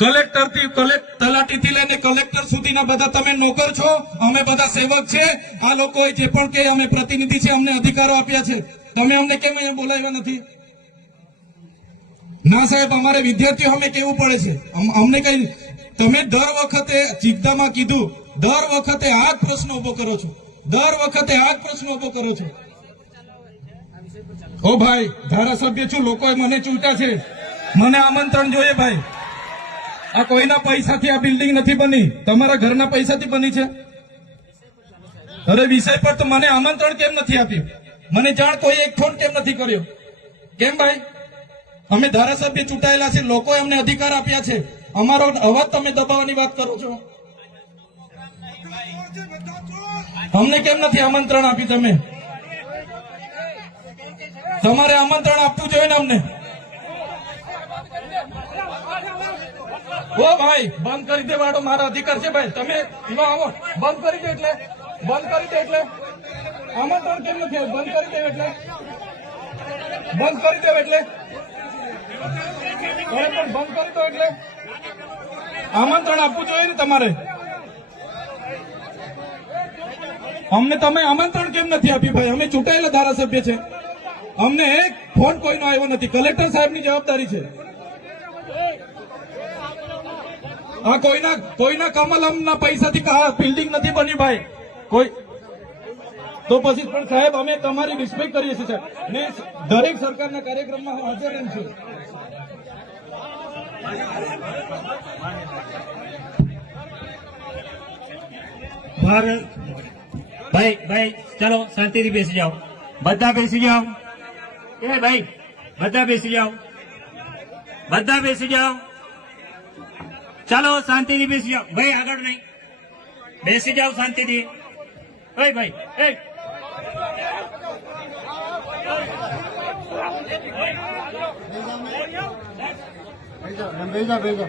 તલાટીથી લઈને કલેક્ટર સુધીના બધા તમે નોકર છો, અમે બધા સેવક છે। આ લોકોએ જે પણ કે અમે પ્રતિનિધિ છે, અમને અધિકારો આપ્યા છે, તમે અમને કેમ અહીંયા બોલાવ્યા નથી? ના સાહેબ, અમારે વિદ્યાર્થીઓ અમે કેવું પડે છે, અમને કઈ તમે દર વખતે ચિંતામાં કીધું, દર વખતે આ જ પ્રશ્ન ઉભો કરો છો, દર વખતે આ જ પ્રશ્ન ઉભો કરો છો। ઓ ભાઈ, ધારાસભ્ય છું, લોકોએ મને ચૂંટ્યા છે, મને આમંત્રણ જોઈએ ભાઈ। આ કોઈના પૈસાથી આ બિલ્ડિંગ નથી બની, તમારા ઘરના પૈસાથી બની છે। અરે વિષય પર તો મને આમંત્રણ કેમ નથી આપ્યું? મને જાણ કોઈ એક ફોન કેમ નથી કર્યો? કેમ ભાઈ? અમે ધારાસભ્ય ચૂંટાયેલા છે, લોકોએ અમને અધિકાર આપ્યા છે, અમારો અવાજ તમે દબાવવાની વાત કરો છો। અમને કેમ નથી આમંત્રણ આપ્યું? તમે તમારે આમંત્રણ આપવું જોઈએ ને અમને। ઓ ભાઈ, બંધ કરી દેવાડો, મારો અધિકાર છે ભાઈ। તમે આવો, બંધ કરી દે એટલે આમંત્રણ કેમ નથી? બંધ કરી દે એટલે બંધ કરી દો એટલે આમંત્રણ આપવું જોઈએ ને તમારે। અમને તમે આમંત્રણ કેમ નથી આપ્યું ભાઈ? અમે ચૂંટાયેલા ધારાસભ્ય છે, અમને એક ફોન કોઈનો આવ્યો નથી। કલેક્ટર સાહેબની જવાબદારી છે। આ કોઈના કમલમના પૈસાથી બિલ્ડિંગ નથી બની ભાઈ, કોઈ તો પછી પણ સાહેબ અમે તમારી રિસ્પેક્ટ કરીએ છીએ સાહેબ, ને દરેક સરકારના કાર્યક્રમમાં હું હાજર રહું છું। ભાઈ ચલો શાંતિથી બેસી જાઓ, બધા બેસી જાઓ। એ ભાઈ બધા બેસી જાઓ, બધા બેસી જાઓ, ચાલો શાંતિથી બેસી જાઓ। ભાઈ આગળ નહીં, બેસી જાઓ શાંતિથી। ભાઈ બેસી જાઓ।